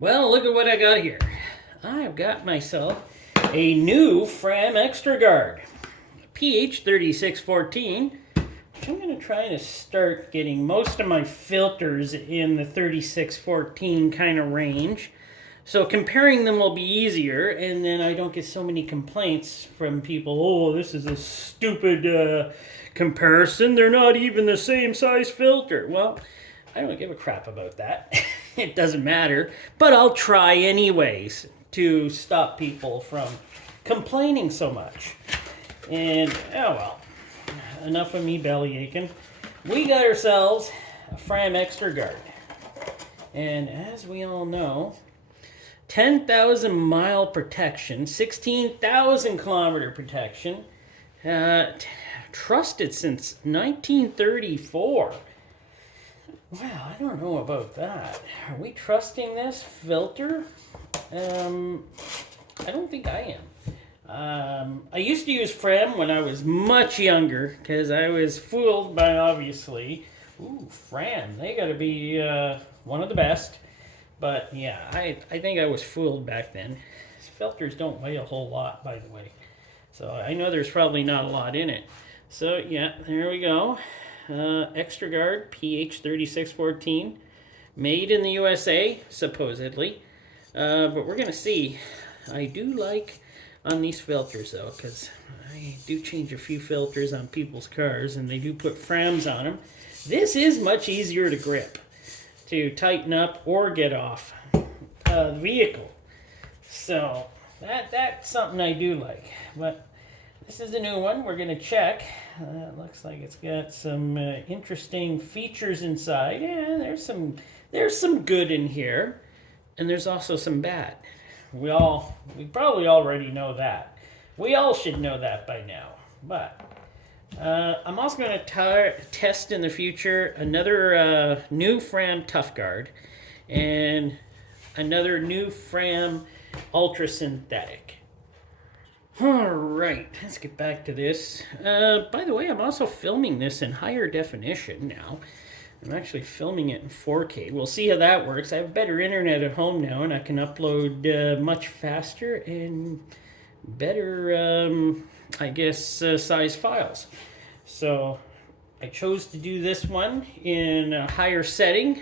Well, look at what I got here. I've got myself a new Fram Extra Guard, pH 3614. I'm going to try to start getting most of my filters in the 3614 kind of range. So comparing them will be easier, and then I don't get so many complaints from people, oh, this is a stupid comparison. They're not even the same size filter. Well, I don't give a crap about that. It doesn't matter. But I'll try anyways to stop people from complaining so much. And, oh well, enough of me belly aching. We got ourselves a Fram Extra Guard. And as we all know, 10,000 mile protection, 16,000 kilometer protection, trusted since 1934. Wow, I don't know about that. Are we trusting this filter? I don't think I am. I used to use Fram when I was much younger because I was fooled by, obviously, Fram. They got to be one of the best. But yeah, I think I was fooled back then. These filters don't weigh a whole lot, by the way. So I know there's probably not a lot in it. So yeah, there we go. Extra Guard, pH 3614, made in the USA, supposedly. But we're going to see. I do like on these filters, though, because I do change a few filters on people's cars, and they do put Frams on them. This is much easier to grip, to tighten up or get off the vehicle. So that's something I do like. But this is a new one. We're going to check. Looks like it's got some interesting features inside. Yeah, there's some good in here, and there's also some bad. We probably already know that. We all should know that by now. But I'm also going to test in the future another new Fram Tough Guard and another new Fram Ultra Synthetic. All right, let's get back to this. By the way, I'm also filming this in higher definition now. I'm actually filming it in 4K. We'll see how that works. I have better internet at home now, and I can upload much faster and better, size files. So I chose to do this one in a higher setting.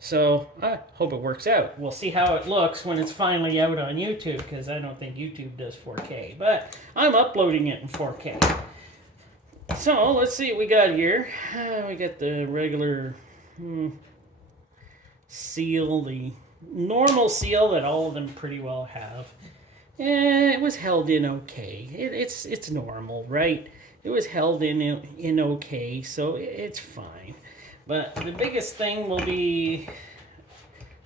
So I hope it works out. We'll see how it looks when it's finally out on YouTube, because I don't think YouTube does 4K. But I'm uploading it in 4K. So let's see what we got here. We got the regular seal, the normal seal that all of them pretty well have. It was held in okay. It's normal, right? It was held in okay, so it's fine. But the biggest thing will be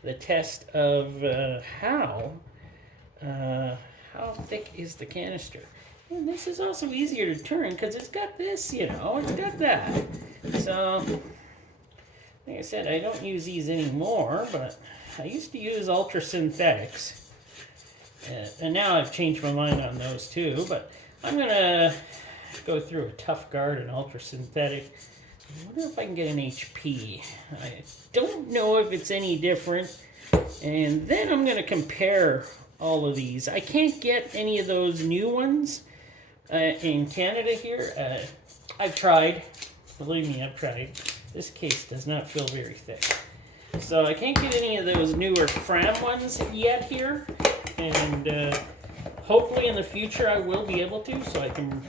the test of how thick is the canister. And this is also easier to turn because it's got this, it's got that. So, like I said, I don't use these anymore, but I used to use Ultra Synthetics. And now I've changed my mind on those too, but I'm going to go through a Tough Guard and Ultra Synthetic. I wonder if I can get an HP. I don't know if it's any different. And then I'm going to compare all of these. I can't get any of those new ones in Canada here. I've tried. Believe me, I've tried. This case does not feel very thick. So I can't get any of those newer Fram ones yet here. And hopefully in the future I will be able to, so I can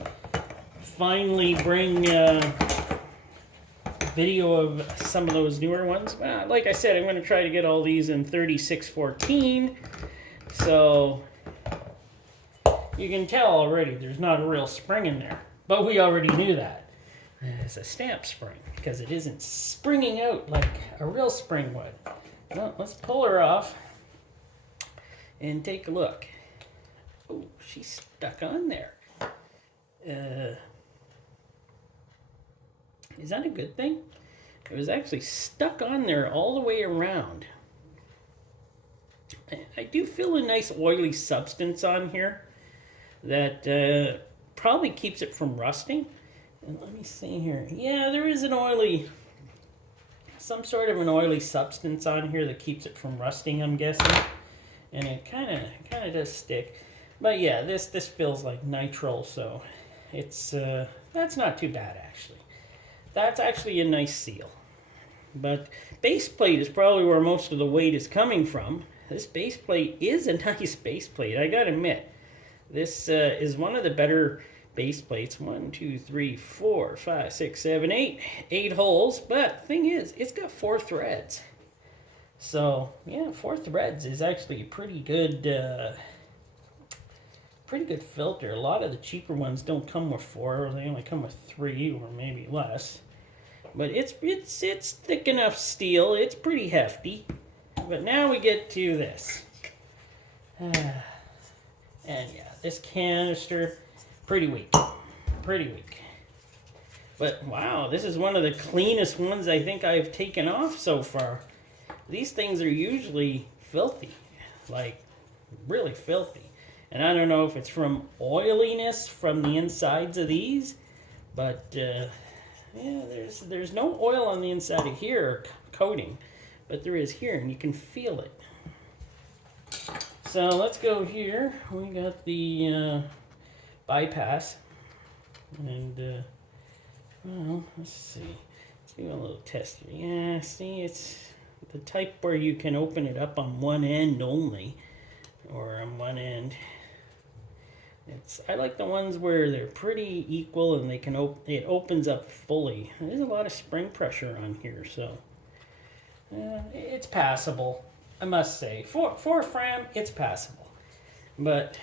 finally bring video of some of those newer ones. Like I said, I'm going to try to get all these in 3614. So you can tell already there's not a real spring in there. But we already knew that. It's a stamp spring because it isn't springing out like a real spring would. Well, let's pull her off and take a look. Oh, she's stuck on there. Is that a good thing? It was actually stuck on there all the way around. I do feel a nice oily substance on here that probably keeps it from rusting. And let me see here. Yeah, there is an oily some sort of an oily substance on here that keeps it from rusting, I'm guessing. And it kind of does stick. But yeah, this feels like nitrile, so it's that's not too bad actually. That's actually a nice seal. But base plate is probably where most of the weight is coming from. This base plate is a nice base plate, I gotta admit. This is one of the better base plates. 1, 2, 3, 4, 5, 6, 7, 8. 8 holes. But the thing is, it's got 4 threads. So yeah, 4 threads is actually a pretty good filter. A lot of the cheaper ones don't come with 4, or they only come with 3 or maybe less. But it's thick enough steel. It's pretty hefty. But now we get to this. And yeah, this canister, pretty weak. Pretty weak. But wow, this is one of the cleanest ones I think I've taken off so far. These things are usually filthy. Like, really filthy. And I don't know if it's from oiliness from the insides of these. But, yeah, there's no oil on the inside of here, coating. But there is here, and you can feel it. So let's go here. We got the bypass. And, well, let's see. Let's do a little test here. Yeah, see, it's the type where you can open it up on one end only. Or on one end. I like the ones where they're pretty equal and they can it opens up fully. There's a lot of spring pressure on here, so it's passable, I must say. For Fram, it's passable. But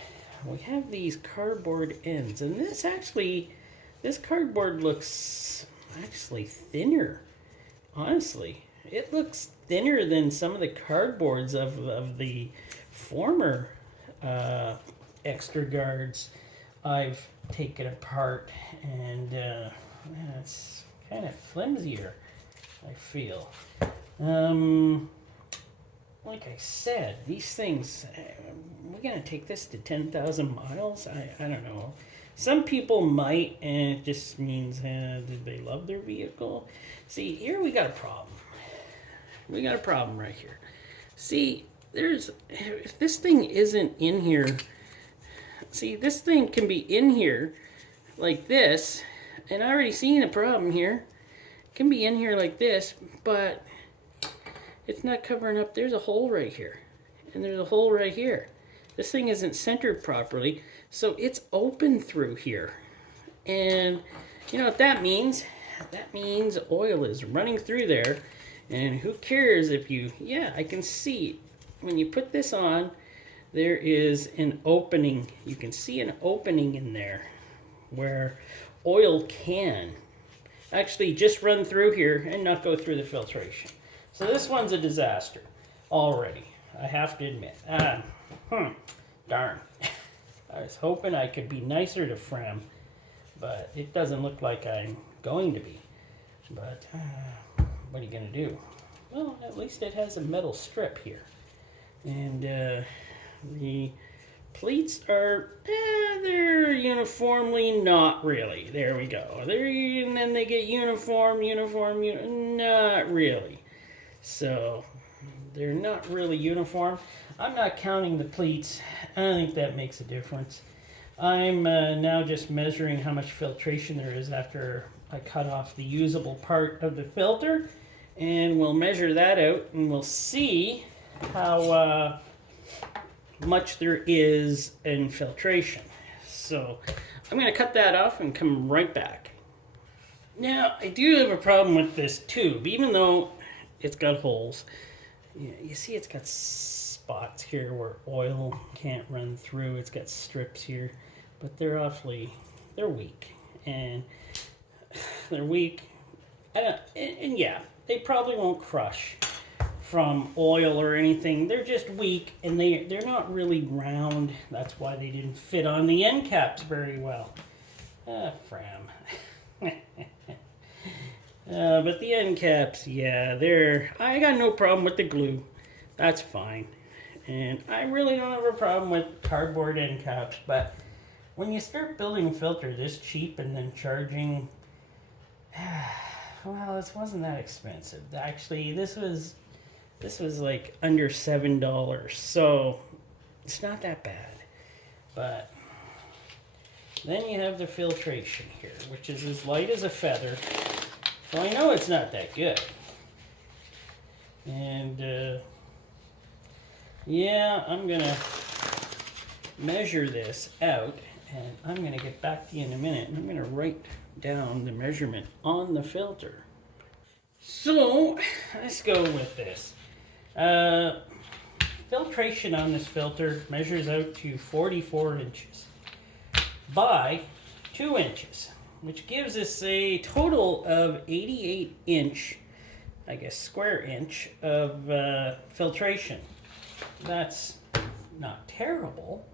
we have these cardboard ends, and this cardboard looks actually thinner. Honestly, it looks thinner than some of the cardboards of the former Extra Guards I've taken apart, and it's kind of flimsier, I feel. Like I said, these things, we're going to take this to 10,000 miles? I don't know. Some people might, and it just means did they love their vehicle? See, here we got a problem. We got a problem right here. See, if this thing isn't in here, see, this thing can be in here like this, and I already seen a problem here. It can be in here like this, but it's not covering up. There's a hole right here, and there's a hole right here. This thing isn't centered properly, so it's open through here. And you know what that means? That means oil is running through there, and who cares if yeah, I can see when you put this on, there is an opening. You can see an opening in there where oil can actually just run through here and not go through the filtration. So this one's a disaster already, I have to admit. Darn. I was hoping I could be nicer to Fram, but it doesn't look like I'm going to be. But what are you going to do? Well, at least it has a metal strip here. And the pleats are, they're uniformly not really. There we go. And then they get uniform, not really. So, they're not really uniform. I'm not counting the pleats. I don't think that makes a difference. I'm now just measuring how much filtration there is after I cut off the usable part of the filter. And we'll measure that out, and we'll see how much there is in filtration. So I'm going to cut that off and come right back. Now, I do have a problem with this tube, even though it's got holes. You see it's got spots here where oil can't run through. It's got strips here, but they're weak. And they're weak. And yeah, they probably won't crush from oil or anything. They're just weak, and they're not really round. That's why they didn't fit on the end caps very well. Fram. But the end caps, yeah, I got no problem with the glue. That's fine. And I really don't have a problem with cardboard end caps, but when you start building a filter this cheap and then charging well, this wasn't that expensive. Actually, this was like under $7, so it's not that bad. But then you have the filtration here, which is as light as a feather. So I know it's not that good. And yeah, I'm gonna measure this out, and I'm gonna get back to you in a minute, and I'm gonna write down the measurement on the filter. So let's go with this. Filtration on this filter measures out to 44 inches by 2 inches, which gives us a total of 88 inch, I guess square inch of filtration. That's not terrible,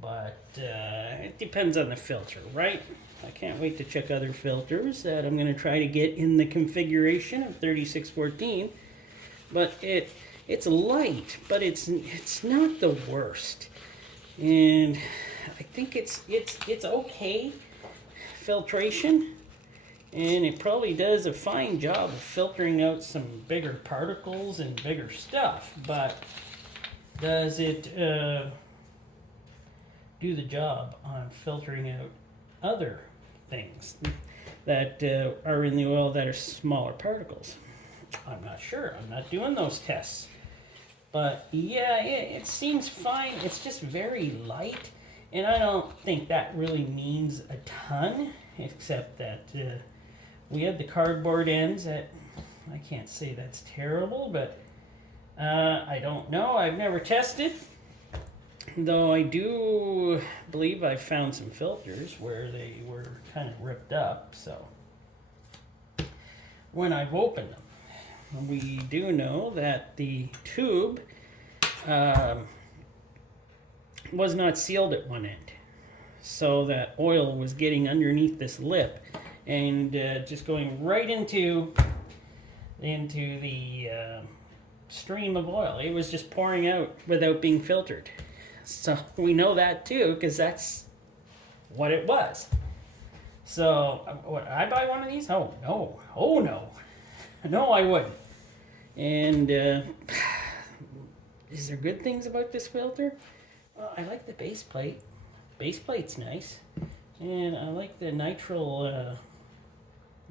but it depends on the filter, right? I can't wait to check other filters that I'm going to try to get in the configuration of 3614. But it's light, but it's not the worst, and I think it's okay filtration, and it probably does a fine job of filtering out some bigger particles and bigger stuff. But does it do the job on filtering out other things that are in the oil that are smaller particles? I'm not sure. I'm not doing those tests. But yeah, it seems fine. It's just very light, and I don't think that really means a ton, except that we had the cardboard ends that I can't say that's terrible, but I don't know. I've never tested, though I do believe I found some filters where they were kind of ripped up, so when I've opened them. We do know that the tube was not sealed at one end, so that oil was getting underneath this lip and just going right into the stream of oil. It was just pouring out without being filtered. So we know that too, because that's what it was. So would I buy one of these? Oh no. Oh no. No, I wouldn't. And is there good things about this filter? Well, I like the base plate. Base plate's nice. And I like the nitrile,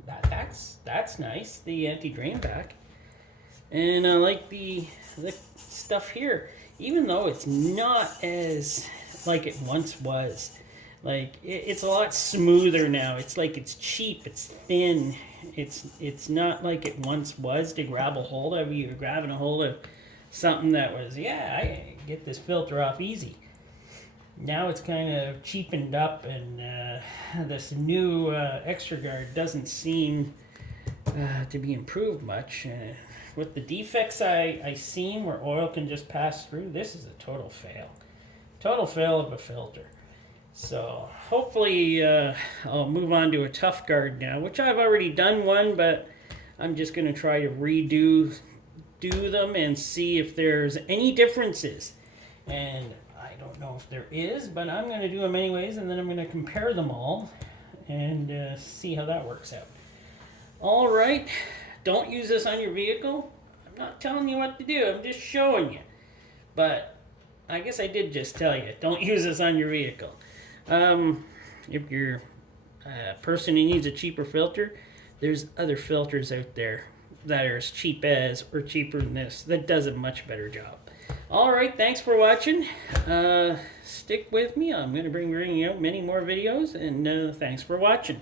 that's nice, the anti-drainback. And I like the stuff here, even though it's not as like it once was. Like it's a lot smoother now. It's like it's cheap, it's thin. It's not like it once was to grab a hold of. You're grabbing a hold of something that was, yeah, I get this filter off easy. Now it's kind of cheapened up, and this new Extra Guard doesn't seem to be improved much. With the defects I seen where oil can just pass through, this is a total fail. Total fail of a filter. So hopefully I'll move on to a Tough Guard now, which I've already done one, but I'm just going to try to redo them and see if there's any differences. And I don't know if there is, but I'm going to do them anyways, and then I'm going to compare them all and see how that works out. All right, don't use this on your vehicle. I'm not telling you what to do, I'm just showing you. But I guess I did just tell you, don't use this on your vehicle. If you're a person who needs a cheaper filter, there's other filters out there that are as cheap as or cheaper than this that does a much better job. All right, thanks for watching. Stick with me. I'm going to bring out many more videos, and thanks for watching.